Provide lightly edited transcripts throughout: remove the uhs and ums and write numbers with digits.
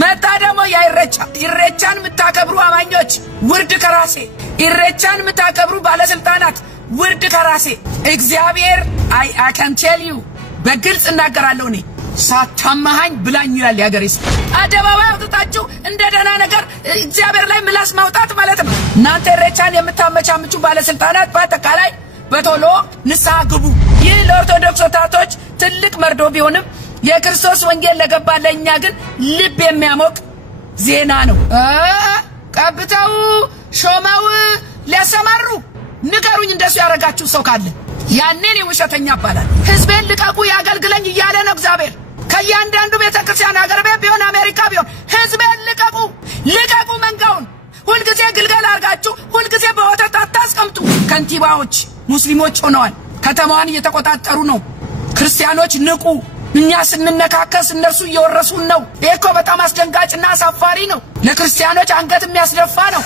መጣ ደግሞ ኢሬቻን ምታከብሩ አማኞች ውርድ ከራሴ ኢሬቻን ምታከብሩ ባለስልጣናት ውርድ ከራሴ እግዚአብሔር I can tell you በግልጽ እናገራለሁ እኔ ሳታማሃኝ ብላኝ ይላል ያገሬስ አደባባይ አውጥታችሁ እንደደና ነገር እግዚአብሔር ላይ ምላስ ማውጣት ማለት ነው እናንተ ኢሬቻን የምታመቻምቹ ባለስልጣናት በአጠቃላይ በቶሎ ንስሐ ግቡ ይህ ለኦርቶዶክስ ወጣቶች ትልቅ መርዶ ቢሆንም የክርስቶስ ወንጌል ለገባለኛ ግን ልብ የሚያሞቅ ዜና ነው ቀብተው ሾመው ለሰማሩ ንገሩኝ እንደሱ ያረጋችሁ ሰው ካለ ያንን የውሸተኛ ባላል ህዝቤን ልቀቁ ያገልግለኝ ይያለ ነው እግዚአብሔር ከያንዳንዱ ቤተክርስቲያን ሀገር ቤት ቢሆን አሜሪካ ቢሆን ህዝቤን ልቀቁ መንጋውን ሁልጊዜ ግልገል አርጋችሁ ሁልጊዜ በወተት አታስቀምጡ ከንቲባዎች ሙስሊሞች ሆነዋል ከተማዋን እየተቆጣጠሩ ነው ክርስቲያኖች ንቁ እኛ ስንነካከስ እነርሱ እየወረሱን ነው እኮ በጣም አስደንጋጭና አሳፋሪ ነው ለክርስቲያኖች አንገት የሚያስደፋ ነው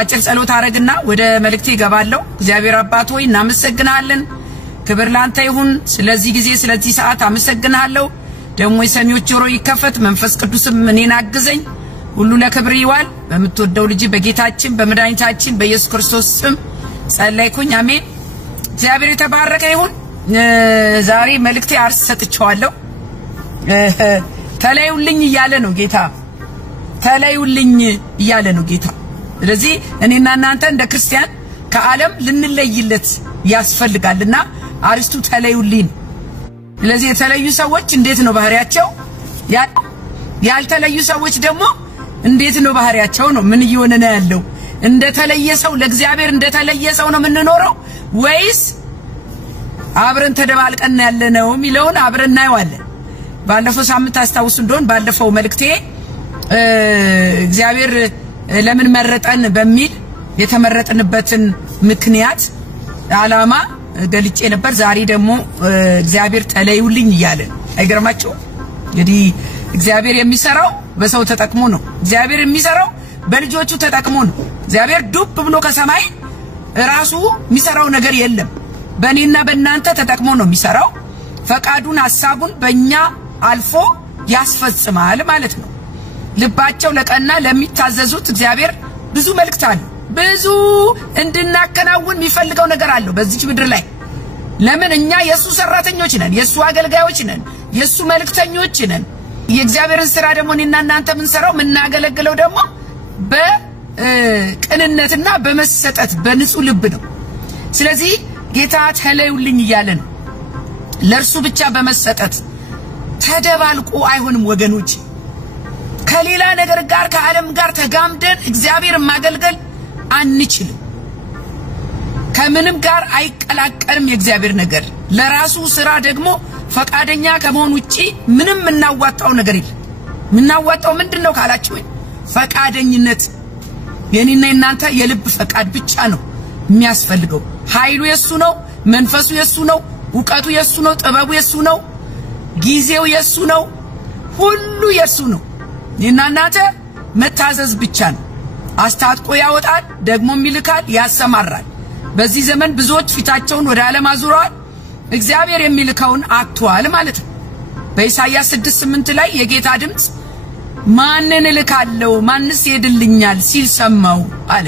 አጭር ጸሎት አረግና ወደ መልእክቴ ገባለሁ እግዚአብሔር አባት ሆይ እናመሰግናለን ክብር ላንተ ይሁን ስለዚህ ጊዜ ስለዚህ ሰዓት አመሰግናለሁ ደሞ የሰሚዎች ጆሮ ይከፈት መንፈስ ቅዱስም እኔን አግዘኝ ሁሉ ለክብር ይዋል በመትወደው ልጅ በጌታችን በመድኃኒታችን በኢየሱስ ክርስቶስ ስም ጸለይኩኝ አሜን እግዚአብሔር የተባረከ ይሁን ዛሬ መልእክቴ አርስ ሰጥቻለሁ ተለዩልኝ ይያለ ነው ጌታ ተለዩልኝ ይያለ ነው ጌታ ስለዚህ እኔና እናንተ እንደ ክርስቲያን ከዓለም ልንለይለት ያስፈልጋልና አርስቱ ተለዩልኝ ስለዚህ የተለዩ ሰዎች እንዴት ነው ባህሪያቸው ያልተለዩ ሰዎች ደግሞ እንዴት ነው ባህሪያቸው ነው ምን ይሆነ ነው ያለው እንደ ተለየ ሰው ለእግዚአብሔር እንደ ተለየ ሰው ነው ምንኖረው ወይስ አብረን ተደባልቀን ያለነው ሚለውን አብረን እናየዋለን ባለፈው ሳምንት አስተዋውሱ እንደሆን ባለፈው መልእክቴ እግዚአብሔር ለምን መረጠን በሚል የተመረጥንበትን ምክንያት ዓላማ ገልጬ ነበር ዛሬ ደግሞ እግዚአብሔር ተለዩልኝ ይያለ አይገርማችሁ እንግዲህ እግዚአብሔር የሚሰራው በሰው ተጠቅሞ ነው እግዚአብሔር የሚሰራው በልጆቹ ተጠቅሞ ነው እግዚአብሔር ዱብ ብሎ ከሰማይ ራሱ የሚሰራው ነገር የለም በእኔና በእናንተ ተጠቅሞ ነው የሚሰራው ፈቃዱን ሐሳቡን በእኛ አልፎ ያስፈጽማል ማለት ነው ልባቸው ለቀና ለሚታዘዙት እግዚአብሔር ብዙ መልእክት አለ ብዙ እንድናከናውን የሚፈልገው ነገር አለ በዚህ ምድር ላይ ለምን እኛ የሱ ሰራተኞች ነን የሱ አገልጋዮች ነን የሱ መልእክተኞች ነን የእግዚአብሔርን ሥራ ደግሞ እኔና እናንተ ምን ሰራው ምናገለግለው ደግሞ በቅንነትና በመሰጠት በንጹህ ልብ ነው ስለዚህ ጌታ ተለዩልኝ ይያለ ነው ለርሱ ብቻ በመሰጠት ተደባልቁ አይሆንም ወገኖች ከሌላ ነገር ጋር ከዓለም ጋር ተጋምደን እግዚአብሔር ማገልገል አንችልም ከምንም ጋር አይቀላቀልም የእግዚአብሔር ነገር ለራሱ ሥራ ደግሞ ፈቃደኛ ከመሆን ውጪ ምንም እናዋጣው ነገር የለም ምናዋጣው ምንድነው ካላችሁ ፈቃደኝነት የኔና እናንተ የልብ ፈቃድ ብቻ ነው የሚያስፈልገው ኃይሉ የሱ ነው መንፈሱ የሱ ነው ዕውቀቱ የሱ ነው ጥበቡ የሱ ነው ጊዜው የሱ ነው ሁሉ የሱ ነው የኔና እናንተ መታዘዝ ብቻ ነው አስታጥቆ ያወጣል ደግሞ ይልካል ያሰማራል በዚህ ዘመን ብዙዎች ፊታቸውን ወደ ዓለም አዙረዋል እግዚአብሔር የሚልከውን አጥቷል ማለት ነው በኢሳይያስ 6:8 ላይ የጌታ ድምጽ ማንን ልካለው ማንስ ይሄድልኛል ሲል ሰማው አለ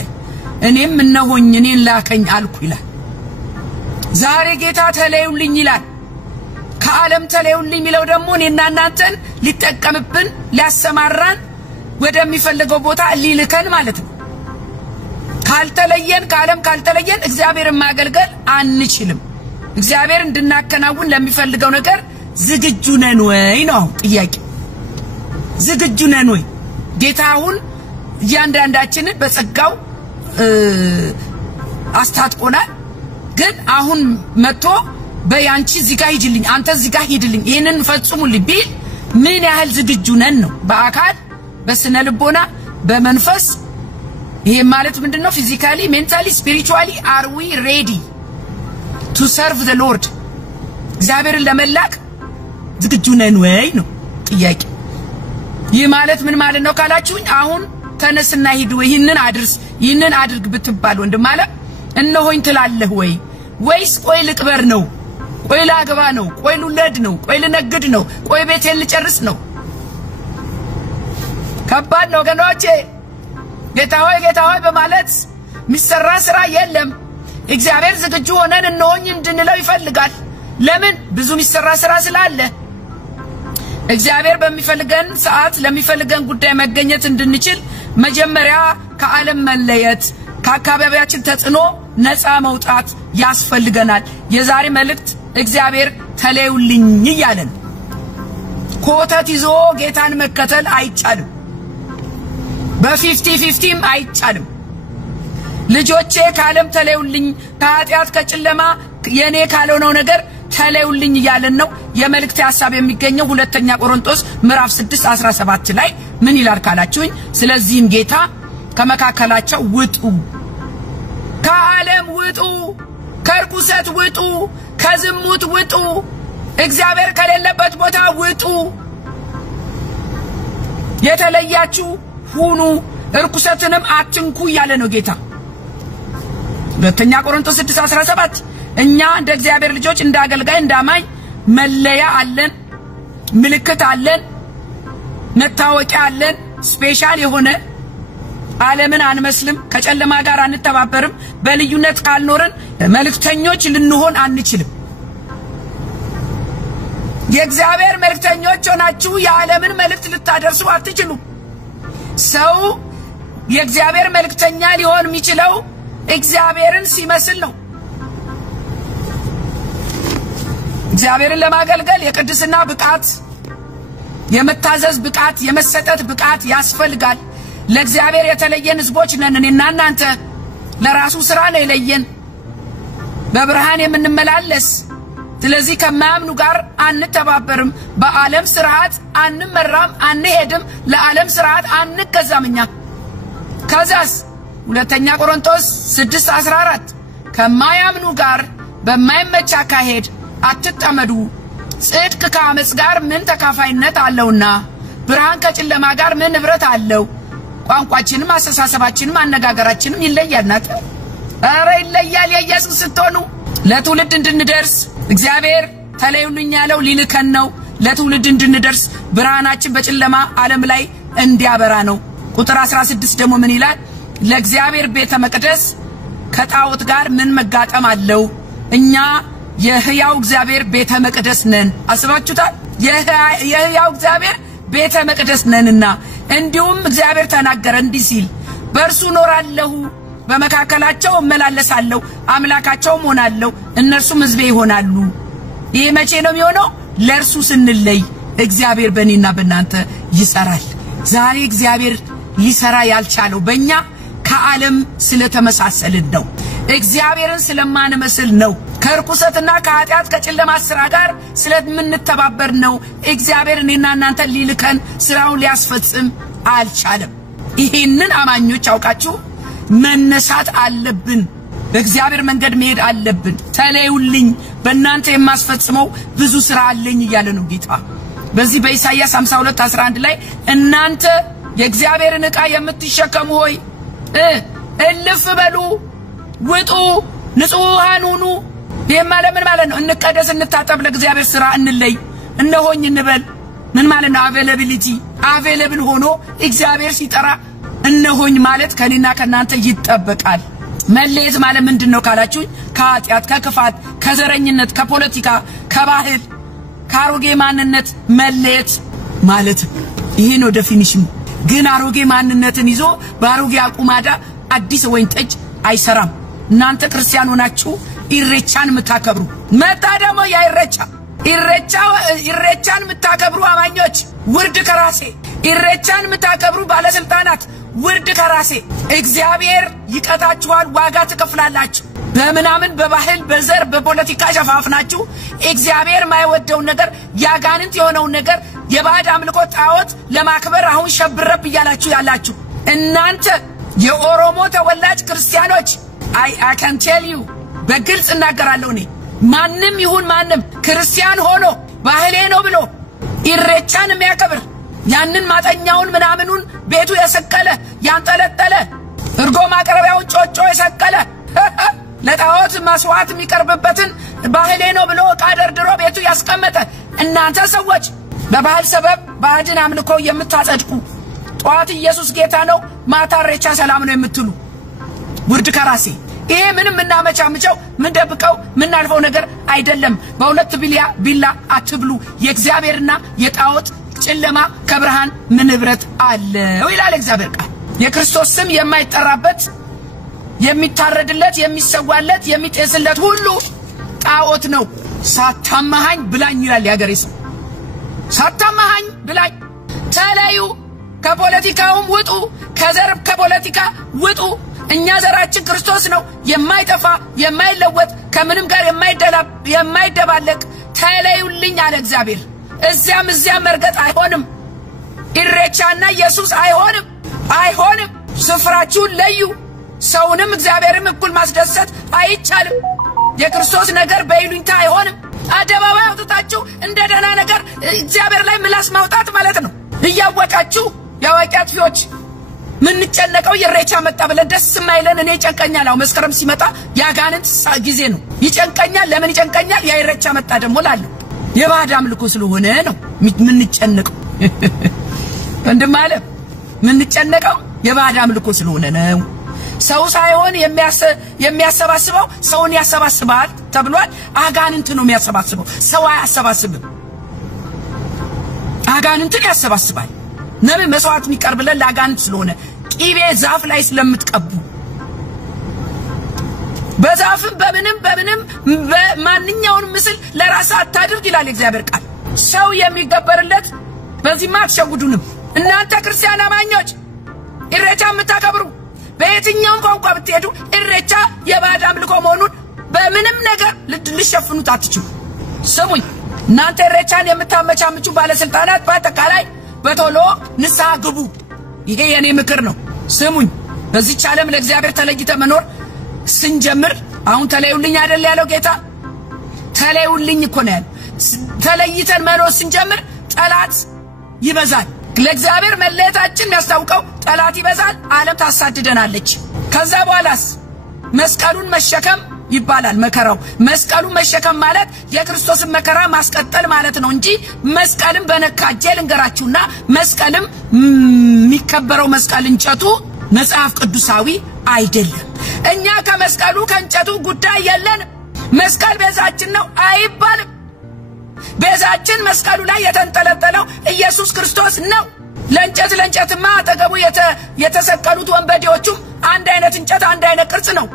እኔም እነሆኝ እኔን ላከኝ አልኩ ይላል ዛሬ ጌታ ተለዩልኝ ይላል ከዓለም ተለዩልኝ ሚለው ደግሞ እኔና እናንተን ሊጠቀምብን ሊያሰማራን ወደሚፈልገው ቦታ ሊልከን ማለት ነው ካልተለየን ከዓለም ካልተለየን እግዚአብሔርን ማገልገል አንችልም እግዚአብሔር እንድናከናውን ለሚፈልገው ነገር ዝግጁ ነን ወይ ነው ጥያቄ ዝግጁ ነን ወይ ጌታውን ያንዳንዳችንን በጸጋው አስታጥቆናል ግን አሁን መጥቶ በያንቺ ዚጋ ሂድልኝ አንተ ዚጋ ሂድልኝ ይሄንን ፈጽሙልኝ ቢል ምን ያህል ዝግጁ ነን ነው በአካል በስነ ልቦና በመንፈስ ይሄ ማለት ምንድነው ፊዚካሊ ሜንታሊ ስፒሪቹዋሊ are we ready to serve the Lord እግዚአብሔርን ለመላክ ዝግጁ ነን ወይ ነው ጥያቄ ይህ ማለት ምን ማለት ነው ካላችሁኝ አሁን ተነስና ሂድ ይህንን አድርስ ይህንን አድርግ ብትባል ወንድም አለ እነሆኝ ትላለህ ወይስ ቆይ ልቅበር ነው ቆይ ላግባ ነው ቆይ ልውለድ ነው ቆይ ልነግድ ነው ቆይ ቤቴን ልጨርስ ነው? ከባድ ነው ወገኖቼ። ጌታ ሆይ በማለት ሚሰራ ስራ የለም። እግዚአብሔር ዝግጁ ሆነን እነሆኝ እንድንለው ይፈልጋል። ለምን? ብዙ ሚሰራ ስራ ስላለ። እግዚአብሔር በሚፈልገን ሰዓት ለሚፈልገን ጉዳይ መገኘት እንድንችል መጀመሪያ ከዓለም መለየት ከአካባቢያችን ተጽዕኖ ነፃ መውጣት ያስፈልገናል። የዛሬ መልእክት እግዚአብሔር ተለዩልኝ ይያለን። ኮተት ይዞ ጌታን መከተል አይቻልም። በ50-50 አይቻልም። ልጆቼ ከዓለም ተለዩልኝ ከኃጢአት ከጨለማ የኔ ካልሆነው ነገር ተለዩልኝ ይያለን ነው። የመልእክት ሐሳብ የሚገኘው ሁለተኛ ቆሮንቶስ ምዕራፍ 6:17 ላይ ምን ይላል ካላችሁኝ፣ ስለዚህም ጌታ ከመካከላቸው ውጡ፣ ከዓለም ውጡ፣ ከርኩሰት ውጡ፣ ከዝሙት ውጡ፣ እግዚአብሔር ከሌለበት ቦታ ውጡ፣ የተለያችሁ ሁኑ፣ እርኩሰትንም አትንኩ ያለ ነው ጌታ። ሁለተኛ ቆሮንቶስ 6:17 እኛ እንደ እግዚአብሔር ልጆች እንደ አገልጋይ እንደ አማኝ መለያ አለን፣ ምልክት አለን፣ መታወቂያ አለን። ስፔሻል የሆነ ዓለምን አንመስልም፣ ከጨለማ ጋር አንተባበርም። በልዩነት ካልኖርን መልእክተኞች ልንሆን አንችልም። የእግዚአብሔር መልእክተኞች ሆናችሁ የዓለምን መልእክት ልታደርሱ አትችሉም። ሰው የእግዚአብሔር መልእክተኛ ሊሆን የሚችለው እግዚአብሔርን ሲመስል ነው። እግዚአብሔርን ለማገልገል የቅድስና ብቃት፣ የመታዘዝ ብቃት፣ የመሰጠት ብቃት ያስፈልጋል። ለእግዚአብሔር የተለየን ሕዝቦች ነን እኔና እናንተ። ለራሱ ሥራ ነው የለየን፣ በብርሃን የምንመላለስ። ስለዚህ ከማያምኑ ጋር አንተባበርም፣ በዓለም ስርዓት አንመራም፣ አንሄድም፣ ለዓለም ስርዓት አንገዛምኛ። ከዛስ ሁለተኛ ቆሮንቶስ 6:14 ከማያምኑ ጋር በማይመች አካሄድ አትጠመዱ፣ ጽድቅ ከአመጽ ጋር ምን ተካፋይነት አለውና፣ ብርሃን ከጨለማ ጋር ምን ንብረት አለው? ቋንቋችንም አስተሳሰባችንም አነጋገራችንም ይለያልናት። ኧረ ይለያል። የኢየሱስ ስትሆኑ ለትውልድ እንድንደርስ እግዚአብሔር ተለዩልኝ ያለው ሊልከን ነው። ለትውልድ እንድንደርስ ብርሃናችን በጨለማ ዓለም ላይ እንዲያበራ ነው። ቁጥር 16 ደግሞ ምን ይላል? ለእግዚአብሔር ቤተ መቅደስ ከጣዖት ጋር ምን መጋጠም አለው? እኛ የሕያው እግዚአብሔር ቤተ መቅደስ ነን። አስባችሁታል? የሕያው እግዚአብሔር ቤተ መቅደስ ነንና እንዲሁም እግዚአብሔር ተናገረ እንዲህ ሲል፣ በእርሱ ኖራለሁ፣ በመካከላቸው እመላለሳለሁ፣ አምላካቸውም ሆናለሁ፣ እነርሱም ሕዝቤ ይሆናሉ። ይሄ መቼ ነው የሚሆነው? ለእርሱ ስንለይ እግዚአብሔር በእኔና በእናንተ ይሰራል። ዛሬ እግዚአብሔር ሊሰራ ያልቻለው በእኛ ከዓለም ስለተመሳሰልን ነው። እግዚአብሔርን ስለማንመስል ነው። ከርኩሰትና ከኃጢአት ከጨለማ ሥራ ጋር ስለምንተባበር ነው። እግዚአብሔር እኔና እናንተ ሊልከን ስራውን ሊያስፈጽም አልቻለም። ይሄንን አማኞች አውቃችሁ መነሳት አለብን። በእግዚአብሔር መንገድ መሄድ አለብን። ተለዩልኝ፣ በእናንተ የማስፈጽመው ብዙ ስራ አለኝ እያለ ነው ጌታ። በዚህ በኢሳይያስ 52:11 ላይ እናንተ የእግዚአብሔርን ዕቃ የምትሸከሙ ሆይ እልፍ በሉ፣ ውጡ፣ ንጹሃን ሁኑ። ይሄ ማለት ምን ማለት ነው? እንቀደስ፣ እንታጠብ፣ ለእግዚአብሔር ስራ እንለይ፣ እነሆኝ እንበል። ምን ማለት ነው? አቬለብል ሆኖ እግዚአብሔር ሲጠራ እነሆኝ ማለት ከኔና ከናንተ ይጠበቃል። መለየት ማለት ምንድነው ካላችሁ፣ ከኃጢአት፣ ከክፋት፣ ከዘረኝነት፣ ከፖለቲካ፣ ከባህል፣ ከአሮጌ ማንነት መለየት ማለት ይሄ ነው ዴፊኒሽኑ። ግን አሮጌ ማንነትን ይዞ በአሮጌ አቁማዳ አዲስ ወይን ጠጅ አይሰራም። እናንተ ክርስቲያን ሆናችሁ ኢሬቻን ምታከብሩ መጣ ደግሞ ያ ኢሬቻን ምታከብሩ አማኞች ውርድ ከራሴ፣ ኢሬቻን ምታከብሩ ባለስልጣናት ውርድ ከራሴ። እግዚአብሔር ይቀጣችኋል፣ ዋጋ ትከፍላላችሁ። በምናምን በባህል በዘር በፖለቲካ ሸፋፍናችሁ እግዚአብሔር ማይወደው ነገር ያጋንንት የሆነው ነገር የባዕድ አምልኮ ጣዖት ለማክበር አሁን ሸብረብ ይያላችሁ ያላችሁ እናንተ የኦሮሞ ተወላጅ ክርስቲያኖች I can tell you በግልጽ እናገራለሁ። እኔ ማንም ይሁን ማንም ክርስቲያን ሆኖ ባህሌ ነው ብሎ ኢሬቻን የሚያከብር ያንን ማጠኛውን ምናምኑን ቤቱ የሰቀለ ያንጠለጠለ እርጎ ማቅረቢያውን ጮጮ የሰቀለ ለጣዖት መስዋዕት የሚቀርብበትን ባህሌ ነው ብሎ ዕቃ ደርድሮ ቤቱ ያስቀመጠ እናንተ ሰዎች በባህል ሰበብ ባዕድን አምልኮ የምታጸድቁ ጧት ኢየሱስ ጌታ ነው ማታ ኢሬቻ ሰላም ነው የምትሉ ውርድ ከራሴ ይሄ ምንም እናመቻምጨው ምን ደብቀው ምን አልፈው ነገር አይደለም። በሁለት ቢላ አትብሉ። የእግዚአብሔርና የጣዖት ጨለማ ከብርሃን ምን ህብረት አለው ይላል እግዚአብሔር ቃል። የክርስቶስ ስም የማይጠራበት የሚታረድለት የሚሰዋለት የሚጤስለት ሁሉ ጣዖት ነው። ሳታማሃኝ ብላኝ ይላል ያገሬ ሰው። ሳታማሃኝ ብላኝ። ተለዩ። ከፖለቲካውም ውጡ። ከዘር ከፖለቲካ ውጡ። እኛ ዘራችን ክርስቶስ ነው የማይጠፋ የማይለወጥ ከምንም ጋር የማይደባለቅ ተለዩልኝ አለ እግዚአብሔር። እዚያም መርገጥ አይሆንም። ኢሬቻና ኢየሱስ አይሆንም። ስፍራችሁን ለዩ። ሰውንም እግዚአብሔርም እኩል ማስደሰት አይቻልም። የክርስቶስ ነገር በይሉኝታ አይሆንም። አደባባይ አውጥታችሁ እንደደና ነገር እግዚአብሔር ላይ ምላስ ማውጣት ማለት ነው። እያወቃችሁ ያዋቂያት ፊዎች ምን ጨነቀው ኢሬቻ መጣ ብለን ደስ ማይለን እኔ ጨንቀኛል። አው መስከረም ሲመጣ ያጋንንት ጊዜ ነው ይጨንቀኛል። ለምን ይጨንቀኛል? ያ ኢሬቻ መጣ ደሞ ላለው የባዕድ አምልኮ ስለሆነ ነው ምን ጨነቀው። ወንድም አለ ምን ጨነቀው? የባዕድ አምልኮ ስለሆነ ነው። ሰው ሳይሆን የሚያሰባስበው ሰውን ያሰባስባል ተብሏል። አጋንንት ነው የሚያሰባስበው፣ ሰው አያሰባስብም። አጋንንትን ያሰባስባል። ነብይ መስዋዕት የሚቀርብለት ለአጋንንት ስለሆነ ቂቤ ዛፍ ላይ ስለምትቀቡ በዛፍም በምንም በማንኛውን ምስል ለራስ አታድርግ ይላል እግዚአብሔር ቃል። ሰው የሚገበርለት በዚህማ አትሸውዱንም። እናንተ ክርስቲያን አማኞች ኢሬቻ የምታከብሩ በየትኛውም ቋንቋ ብትሄዱ ኢሬቻ የባዕድ አምልኮ መሆኑን በምንም ነገር ልትሸፍኑት አትችሉ። ስሙኝ እናንተ ኢሬቻን የምታመቻምቹ ባለስልጣናት በአጠቃላይ በቶሎ ንስሐ ግቡ። ይሄ የኔ ምክር ነው። ስሙኝ በዚህ ዓለም ለእግዚአብሔር ተለይተ መኖር ስንጀምር አሁን ተለዩልኝ አይደል ያለው ጌታ? ተለዩልኝ እኮ ነው ያለው። ተለይተን መኖር ስንጀምር ጠላት ይበዛል። ለእግዚአብሔር መለየታችን ያስታውቀው ጠላት ይበዛል። ዓለም ታሳድደናለች። ከዛ በኋላስ መስቀሉን መሸከም ይባላል። መከራው መስቀሉን መሸከም ማለት የክርስቶስን መከራ ማስቀጠል ማለት ነው እንጂ መስቀልን በነካጀ ልንገራችሁና መስቀልም የሚከበረው መስቀል እንጨቱ መጽሐፍ ቅዱሳዊ አይደለም። እኛ ከመስቀሉ ከእንጨቱ ጉዳይ የለንም። መስቀል ቤዛችን ነው አይባልም። ቤዛችን መስቀሉ ላይ የተንጠለጠለው ኢየሱስ ክርስቶስ ነው። ለእንጨትማ አጠገቡ የተሰቀሉት ወንበዴዎቹም አንድ አይነት እንጨት አንድ አይነት ቅርጽ ነው።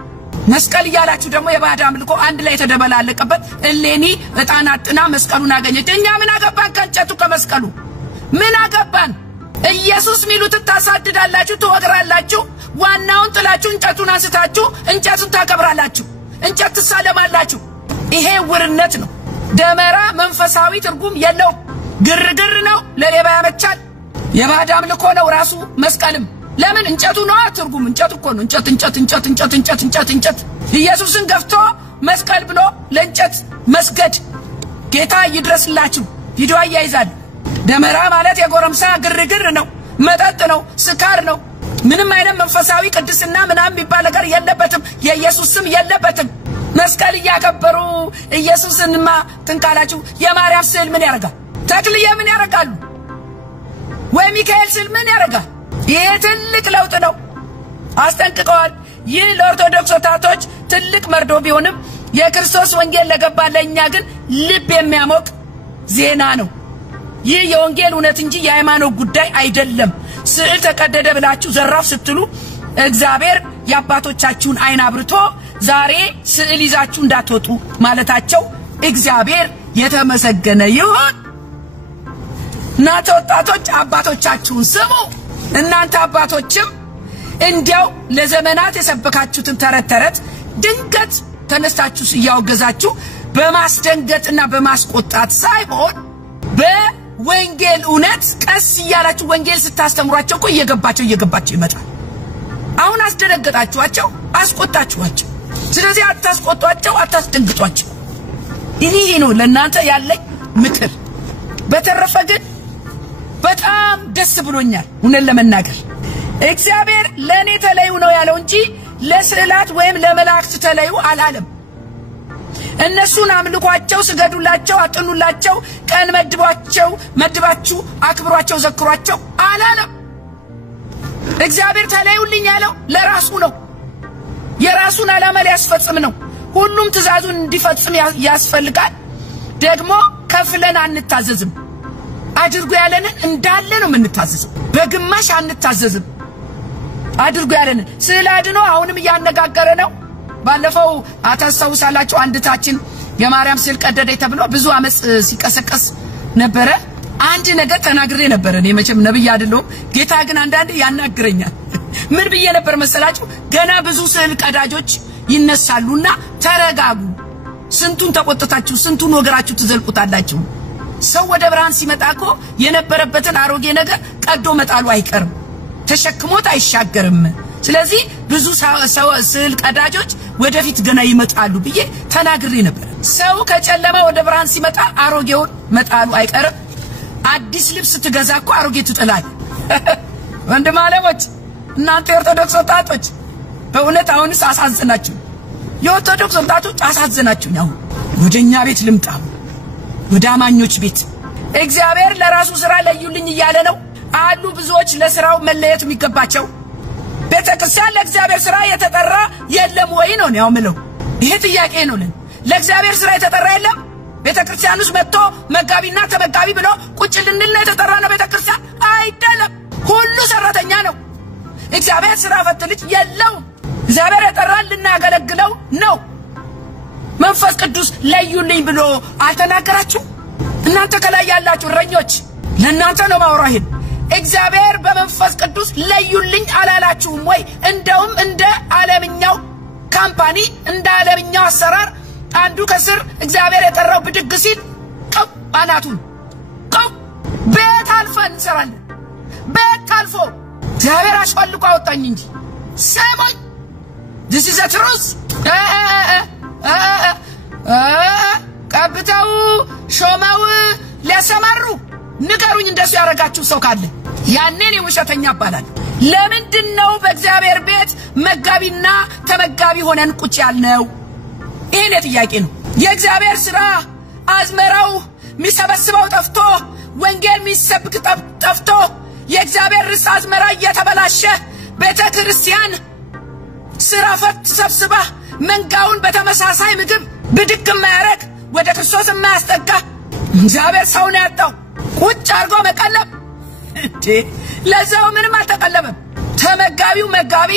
መስቀል ይያላችሁ ደግሞ የባዕድ አምልኮ አንድ ላይ ተደበላለቀበት። እሌኒ እጣናጥና መስቀሉን አገኘች። እኛ ምን አገባን ከእንጨቱ ከመስቀሉ? ምን አገባን? ኢየሱስ ሚሉት ታሳድዳላችሁ፣ ትወግራላችሁ። ዋናውን ጥላችሁ እንጨቱን አንስታችሁ እንጨቱን ታከብራላችሁ፣ እንጨት ትሳለማላችሁ። ይሄ ውርነት ነው። ደመራ መንፈሳዊ ትርጉም የለው፣ ግርግር ነው፣ ለሌባ ያመቻል። የባዕድ አምልኮ ነው ራሱ መስቀልም። ለምን እንጨቱ ነው ትርጉም? እንጨት እኮ ነው። እንጨት ኢየሱስን ገፍቶ መስቀል ብሎ ለእንጨት መስገድ። ጌታ ይድረስላችሁ። ቪዲዮ ያይዛል። ደመራ ማለት የጎረምሳ ግርግር ነው፣ መጠጥ ነው፣ ስካር ነው። ምንም አይነት መንፈሳዊ ቅድስና ምናምን የሚባል ነገር የለበትም። የኢየሱስ ስም የለበትም። መስቀል ያከበሩ ኢየሱስንማ ትንካላችሁ። የማርያም ስዕል ምን ያረጋል? ተክልዬ ምን ያረጋሉ? ወይ ሚካኤል ስዕል ምን ያረጋል? ይሄ ትልቅ ለውጥ ነው። አስጠንቅቀዋል። ይህ ለኦርቶዶክስ ወጣቶች ትልቅ መርዶ ቢሆንም የክርስቶስ ወንጌል ለገባ ለኛ ግን ልብ የሚያሞቅ ዜና ነው። ይህ የወንጌል እውነት እንጂ የሃይማኖት ጉዳይ አይደለም። ስዕል ተቀደደ ብላችሁ ዘራፍ ስትሉ እግዚአብሔር ያባቶቻችሁን አይን አብርቶ ዛሬ ስዕል ይዛችሁ እንዳትወጡ ማለታቸው እግዚአብሔር የተመሰገነ ይሁን። እናንተ ወጣቶች አባቶቻችሁን ስሙ። እናንተ አባቶችም እንዲያው ለዘመናት የሰበካችሁትን ተረት ድንገት ተነስታችሁ እያወገዛችሁ በማስደንገጥና በማስቆጣት ሳይሆን በወንጌል እውነት ቀስ እያላችሁ ወንጌል ስታስተምሯቸው እኮ እየገባቸው ይመጣል። አሁን አስደነገጣችኋቸው፣ አስቆጣችኋቸው። ስለዚህ አታስቆጧቸው፣ አታስደንግጧቸው። ይሄ ነው ለእናንተ ያለኝ ምክር። በተረፈ ግን በጣም ደስ ብሎኛል እውነት ለመናገር እግዚአብሔር ለኔ ተለዩ ነው ያለው እንጂ ለስዕላት ወይም ለመላእክት ተለዩ አላለም እነሱን አምልኳቸው ስገዱላቸው አጥኑላቸው ቀን መድባችሁ አክብሯቸው ዘክሯቸው አላለም እግዚአብሔር ተለዩልኝ ያለው ለራሱ ነው የራሱን ዓላማ ሊያስፈጽም ነው ሁሉም ትእዛዙን እንዲፈጽም ያስፈልጋል ደግሞ ከፍለን አንታዘዝም አድርጉ ያለንን እንዳለ ነው የምንታዘዘው በግማሽ አንታዘዝም አድርጉ ያለንን ስለአድኖ አሁንም ያነጋገረ ነው ባለፈው አታስተውሳላችሁ አንድታችን የማርያም ስዕል ቀደደኝ ተብሎ ብዙ አመጽ ሲቀሰቀስ ነበረ አንድ ነገር ተናግሬ ነበር እኔ መቼም ነብይ አይደለሁም ጌታ ግን አንዳንዴ ያናግረኛል ምን ብዬ ነበር መሰላችሁ ገና ብዙ ስዕል ቀዳጆች ይነሳሉና ተረጋጉ ስንቱን ተቆጥታችሁ ስንቱን ወገራችሁ ትዘልቁታላችሁ ሰው ወደ ብርሃን ሲመጣኮ የነበረበትን አሮጌ ነገር ቀዶ መጣሉ አይቀርም ተሸክሞት አይሻገርም ስለዚህ ብዙ ስዕል ቀዳጆች ወደፊት ገና ይመጣሉ ብዬ ተናግሬ ነበር ሰው ከጨለማ ወደ ብርሃን ሲመጣ አሮጌውን መጣሉ አይቀርም አዲስ ልብስ ትገዛኮ አሮጌ ትጥላል ወንድም አለሞች እናንተ ኦርቶዶክስ ወጣቶች በእውነት አሁንስ አሳዝናችሁ የኦርቶዶክስ ወጣቶች አሳዝናችሁ ነው ወደኛ ቤት ልምጣ ወደ አማኞች ቤት እግዚአብሔር ለራሱ ስራ ለዩልኝ እያለ ነው አሉ ብዙዎች ለስራው መለየት የሚገባቸው ቤተክርስቲያን ለእግዚአብሔር ስራ የተጠራ የለም ወይ ነው ነው ምለው ይሄ ጥያቄ ነው ለእግዚአብሔር ስራ የተጠራ የለም ቤተክርስቲያን ውስጥ መጥቶ መጋቢና ተመጋቢ ብሎ ቁጭ ልንል ነው የተጠራ ነው ቤተክርስቲያን አይደለም ሁሉ ሰራተኛ ነው እግዚአብሔር ስራ ፈትልጅ የለው እግዚአብሔር የጠራን ልናገለግለው ነው መንፈስ ቅዱስ ለዩልኝ ብሎ አልተናገራችሁ እናንተ ከላይ ያላችሁ እረኞች ለእናንተ ነው ማውራህ እግዚአብሔር በመንፈስ ቅዱስ ለዩልኝ አላላችሁም ወይ እንደውም እንደ ዓለምኛው ካምፓኒ እንደ ዓለምኛው አሰራር አንዱ ከስር እግዚአብሔር የጠራው ብድግ ሲል ቀው አናቱን ቀው ቤት አልፈን እንሰራለን ቤት አልፎ እግዚአብሔር አሽፈልቆ አወጣኝ እንጂ ሰሞኝ this is a truth ቀብተው ሾመው ለሰማሩ ንገሩኝ እንደሱ ያረጋችሁ ሰው ካለ ያኔን የውሸተኛ አባላል ለምንድነው በእግዚአብሔር ቤት መጋቢና ተመጋቢ ሆነን ቁጭ ያልነው ይሄን ጥያቄ ነው የእግዚአብሔር ስራ አዝመራው ሚሰበስበው ጠፍቶ ወንጌል ሚሰብክ ጠፍቶ የእግዚአብሔር ርስ አዝመራ እየተበላሸ ቤተክርስቲያን ስራ ፈት ሰብስባ መንጋውን በተመሳሳይ ምግብ ብድግ ማያረግ ወደ ክርስቶስ ማያስጠጋ እግዚአብሔር ሰው ነው ያጣው ቁጭ አርጎ መቀለብ ለዛው ምንም አልተቀለበም ተመጋቢው መጋቢ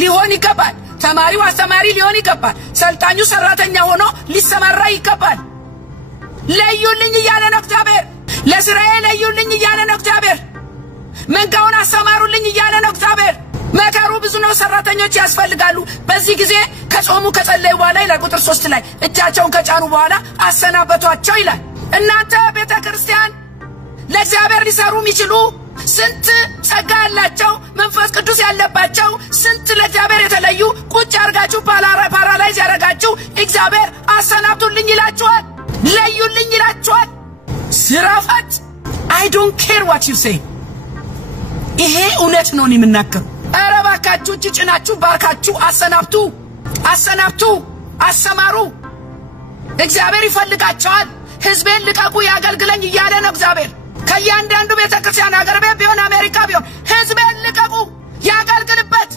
ሊሆን ይገባል ተማሪው አስተማሪ ሊሆን ይገባል ሰልጣኙ ሰራተኛ ሆኖ ሊሰማራ ይገባል ለዩልኝ እያለ ነው እግዚአብሔር ለስራዬ ለዩልኝ እያለ ነው እግዚአብሔር መንጋውን አሰማሩልኝ እያለ ነው እግዚአብሔር መከሩ ብዙ ነው ሰራተኞች ያስፈልጋሉ በዚህ ጊዜ ከጾሙ ከጸለዩ በኋላ ይላል ቁጥር 3 ላይ እጃቸውን ከጫኑ በኋላ አሰናበቷቸው ይላል እናንተ ቤተክርስቲያን ለእግዚአብሔር ሊሰሩ የሚችሉ ስንት ጸጋ ያላቸው መንፈስ ቅዱስ ያለባቸው ስንት ለእግዚአብሔር የተለዩ ቁጭ አርጋችሁ ፓራላይዝ ያረጋችሁ እግዚአብሔር አሰናብቱልኝ ይላችኋል ለዩልኝ ይላችኋል ስራፈት I don't care what you say ይሄ እውነት ነው የምናከው አረባካችሁ ጭጭናችሁ ባርካችሁ አሰናብቱ አሰማሩ እግዚአብሔር ይፈልጋቸዋል ህዝቤን ልቀቁ ያገልግለኝ እያለ ነው እግዚአብሔር ከያንዳንዱ ቤተክርስቲያን ሀገር ቤት ቢሆን አሜሪካ ቢሆን ህዝቤን ልቀቁ ያገልግልበት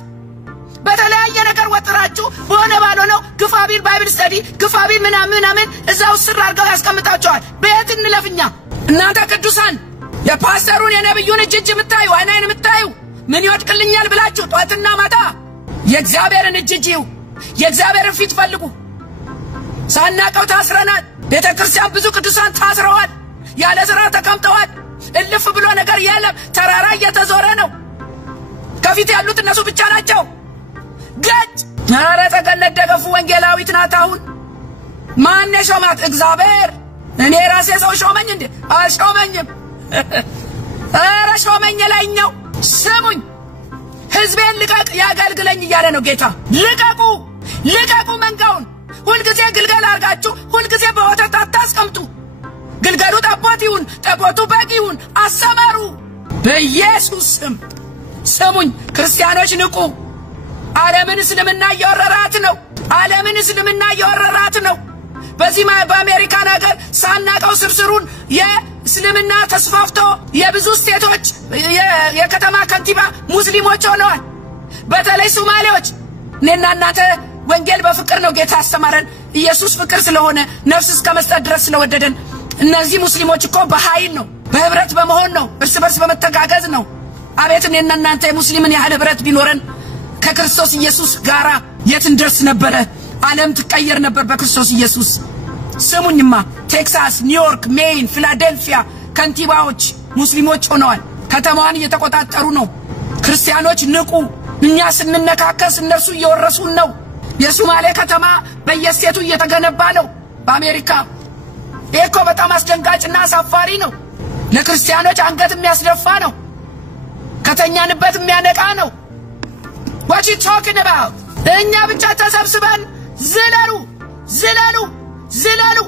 በተለያየ ነገር ወጥራችሁ በሆነ ባልሆነው ግፋቢል ባይብል ስተዲ ግፋቢል ምናምን እዛው ስር አድርገው ያስቀምጣቸዋል ቤት እንለፍኛ እናንተ ቅዱሳን የፓስተሩን የነብዩን እጅ ምታዩ አይናን ምታዩ ምን ይወድቅልኛል ብላችሁ ጧትና ማታ የእግዚአብሔርን እጅጂው የእግዚአብሔርን ፊት ፈልጉ ሳናቀው ታስረናል ቤተክርስቲያን ብዙ ቅዱሳን ታስረዋል ያለ ስራ ተቀምጠዋል እልፍ ብሎ ነገር የለም ተራራ እየተዞረ ነው ከፊት ያሉት እነሱ ብቻ ናቸው ገጭ ኧረ ተገለደ ደገፉ ወንጌላዊት ናት አሁን ማን ሾማት እግዚአብሔር እኔ ራሴ ሰው ሾመኝ እንዴ አልሾመኝም ኧረ ሾመኝ ላይኛው ስሙኝ ህዝቤን ልቀቅ ያገልግለኝ እያለ ነው ጌታ ልቀቁ መንጋውን ሁልጊዜ ግልገል አርጋችሁ ሁልጊዜ በወተት አታስቀምጡ ግልገሉ ጠቦት ይሁን ጠቦቱ በግ ይሁን አሰማሩ በኢየሱስ ስም። ስሙኝ ክርስቲያኖች ንቁ። ዓለምን እስልምና እየወረራት ነው። ዓለምን እስልምና እየወረራት ነው። በዚህ በአሜሪካ ነገር ሳናቀው ስርስሩን የእስልምና ተስፋፍቶ የብዙ ስቴቶች የከተማ ከንቲባ ሙስሊሞች ሆነዋል። በተለይ ሶማሌዎች እኔና እናንተ ወንጌል በፍቅር ነው ጌታ አስተማረን። ኢየሱስ ፍቅር ስለሆነ ነፍስ እስከ መስጠት ድረስ ስለወደደን እነዚህ ሙስሊሞች እኮ በኃይል ነው በህብረት በመሆን ነው እርስ በርስ በመተጋገዝ ነው። አቤት እኔና እናንተ የሙስሊምን ያህል ህብረት ቢኖረን ከክርስቶስ ኢየሱስ ጋራ የት እንደርስ ነበር። ዓለም ትቀየር ነበር በክርስቶስ ኢየሱስ። ስሙኝማ ቴክሳስ፣ ኒውዮርክ፣ ሜይን፣ ፊላዴልፊያ ከንቲባዎች ሙስሊሞች ሆነዋል። ከተማዋን እየተቆጣጠሩ ነው። ክርስቲያኖች ንቁ። እኛ ስንነካከስ እነሱ እየወረሱን ነው። የሶማሌ ከተማ በየስቴቱ እየተገነባ ነው በአሜሪካ። እኮ በጣም አስደንጋጭና አሳፋሪ ነው። ለክርስቲያኖች አንገት የሚያስደፋ ነው። ከተኛንበት የሚያነቃ ነው። What you talking about? እኛ ብቻ ተሰብስበን ዝለሉ ዝለሉ ዝለሉ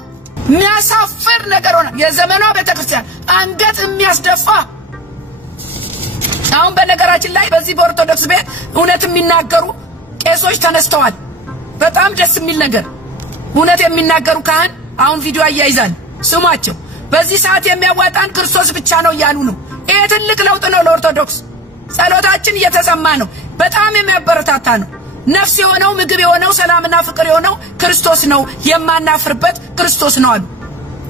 የሚያሳፍር ነገር ሆነ። የዘመኗ ቤተክርስቲያን አንገት የሚያስደፋ። አሁን በነገራችን ላይ በዚህ በኦርቶዶክስ ቤት እውነት የሚናገሩ ቄሶች ተነስተዋል። በጣም ደስ የሚል ነገር እውነት የሚናገሩ ካህን አሁን ቪዲዮ አያይዛል። ስሟቸው። በዚህ ሰዓት የሚያዋጣን ክርስቶስ ብቻ ነው እያሉ ነው። ይሄ ትልቅ ለውጥ ነው ለኦርቶዶክስ። ጸሎታችን እየተሰማ ነው። በጣም የሚያበረታታ ነው። ነፍስ የሆነው ምግብ የሆነው ሰላምና ፍቅር የሆነው ክርስቶስ ነው። የማናፍርበት ክርስቶስ ነው አሉ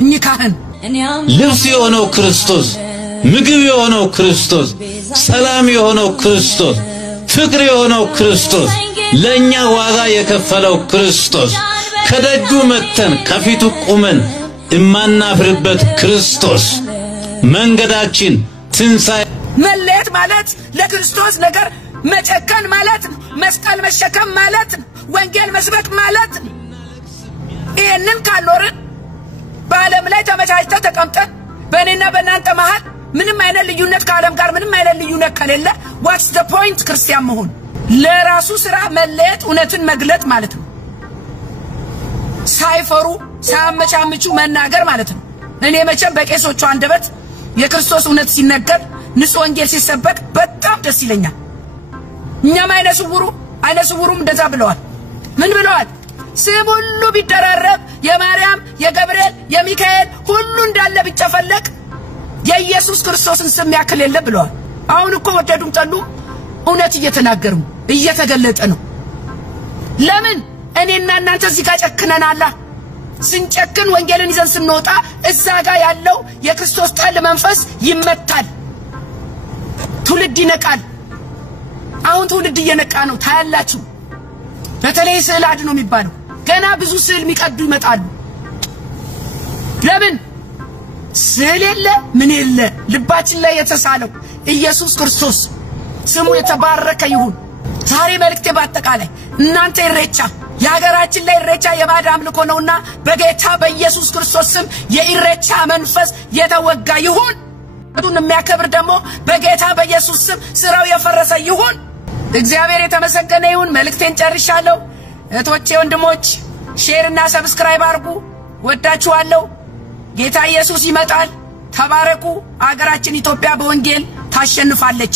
እኚህ ካህን። ልብስ የሆነው ክርስቶስ፣ ምግብ የሆነው ክርስቶስ፣ ሰላም የሆነው ክርስቶስ፣ ፍቅር የሆነው ክርስቶስ፣ ለኛ ዋጋ የከፈለው ክርስቶስ፣ ከደጁ መተን ከፊቱ ቆመን እማናፍርበት ክርስቶስ መንገዳችን ትንሣኤ መለየት ማለት ለክርስቶስ ነገር መጨከን ማለት መስቀል መሸከም ማለት ወንጌል መስበክ ማለት። ይሄንን ካልኖርን በዓለም ላይ ተመቻችተን ተቀምጠን በእኔና በእናንተ መሃል ምንም አይነት ልዩነት ከዓለም ጋር ምንም አይነት ልዩነት ከሌለ what's the point ክርስቲያን መሆን? ለራሱ ስራ መለየት እውነትን መግለጥ ማለት ነው። ሳይፈሩ ሳያመቻምቹ መናገር ማለት ነው። እኔ መቼም በቄሶቹ አንደበት የክርስቶስ እውነት ሲነገር ንጹህ ወንጌል ሲሰበክ በጣም ደስ ይለኛል። እኛም አይነ ስውሩም እንደዛ ብለዋል። ምን ብለዋል? ስም ሁሉ ቢደራረብ የማርያም የገብርኤል የሚካኤል ሁሉ እንዳለ ቢጨፈለቅ የኢየሱስ ክርስቶስን ስም ያክል የለ ብለዋል። አሁን እኮ ወደዱም ጠሉ እውነት እየተናገሩ እየተገለጠ ነው። ለምን እኔና እናንተ እዚህ ጋር ጨክነናል? ስንጨክን ወንጌልን ይዘን ስንወጣ እዛ ጋር ያለው የክርስቶስ ጠል መንፈስ ይመታል። ትውልድ ይነቃል። አሁን ትውልድ እየነቃ ነው ታያላችሁ። በተለይ ስዕል አድኖ የሚባለው ገና ብዙ ስዕል የሚቀዱ ይመጣሉ። ለምን ስዕል የለ ምን የለ ልባችን ላይ የተሳለው ኢየሱስ ክርስቶስ ስሙ የተባረከ ይሁን። ዛሬ መልእክቴ በአጠቃላይ እናንተ ኢሬቻ የሀገራችን ላይ ኢሬቻ የባዕድ አምልኮ ነውና በጌታ በኢየሱስ ክርስቶስ ስም የኢሬቻ መንፈስ የተወጋ ይሁን። እቱን የሚያከብር ደግሞ በጌታ በኢየሱስ ስም ስራው የፈረሰ ይሁን። እግዚአብሔር የተመሰገነ ይሁን። መልእክቴን ጨርሻለሁ። እህቶቼ ወንድሞች ሼር እና ሰብስክራይብ አድርጉ። ወዳችኋለሁ። ጌታ ኢየሱስ ይመጣል። ተባረኩ። አገራችን ኢትዮጵያ በወንጌል ታሸንፋለች።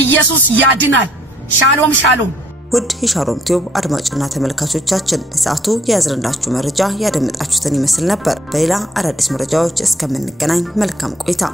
ኢየሱስ ያድናል። ሻሎም ሻሎም። ውድ የሻሎም ቲዩብ አድማጭና ተመልካቾቻችን ለሰዓቱ ያዝረናችሁ መረጃ ያደመጣችሁትን ይመስል ነበር። በሌላ አዳዲስ መረጃዎች እስከምንገናኝ መልካም ቆይታ።